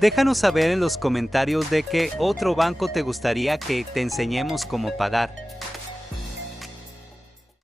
Déjanos saber en los comentarios de qué otro banco te gustaría que te enseñemos cómo pagar.